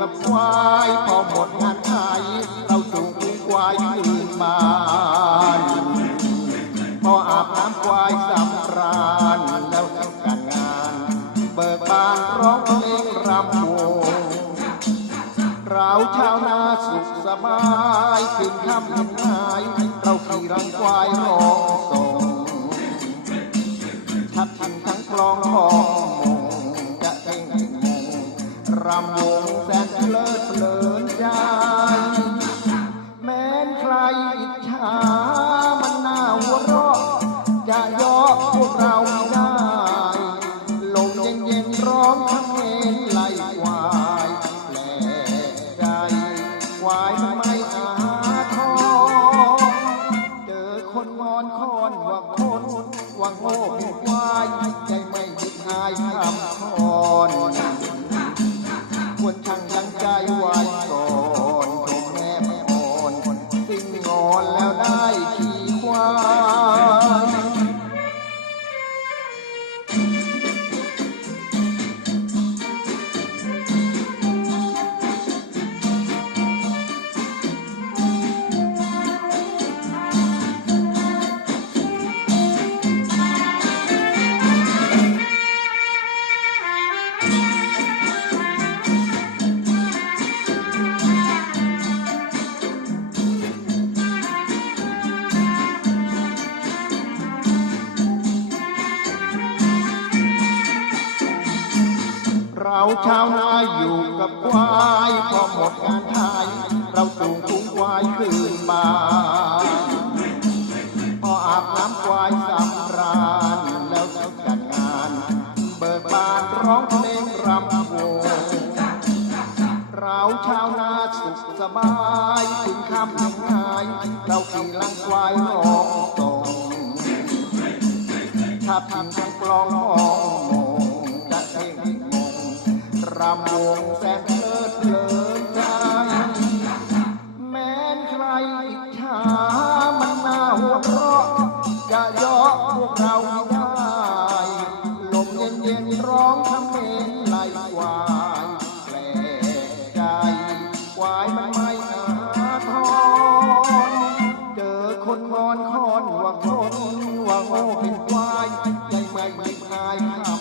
กับควายพอหมดงานไทยเราสุงควายอื่นมาพออาบน้ำควายสำราญแล้วทำการงาน เบิกบานร้องเพลงรำวงเราชาวนาสุขสบายคืนค่ำยินหายเราขี่รังควายร้องส่งทับทิมทั้งคลองคองำวงแสนเพลิดเพลินใจ แม้นใครอิจฉามันน่าหัวเราะจะยอพวกเราได้ ลมเย็นเย็นร้องทั้งเมนไหลควายแปลกใจควายมันไม่อาทรเจอคนงอนคอนว่าคนว่าโง่ควายใจ ชาวนาอยู่กับควายพอหมดงานไทยเราจูงฝูงควายคืนบ้าพออาบน้ำควายสำราญแล้วจัดงาน เบิกบานร้องเพลงรำวงเราชาวนาสุขสบายถึงคำทำงายเราขี่ลังควายร้องส่งถ้าพิมพ์ทั้งกลองห้อ วางแปลกใจวายมันไม่อาทอรเจอคนนอนคอนว่าคนว่าโง่เป็นควายใจไม่ไม่คลายข้า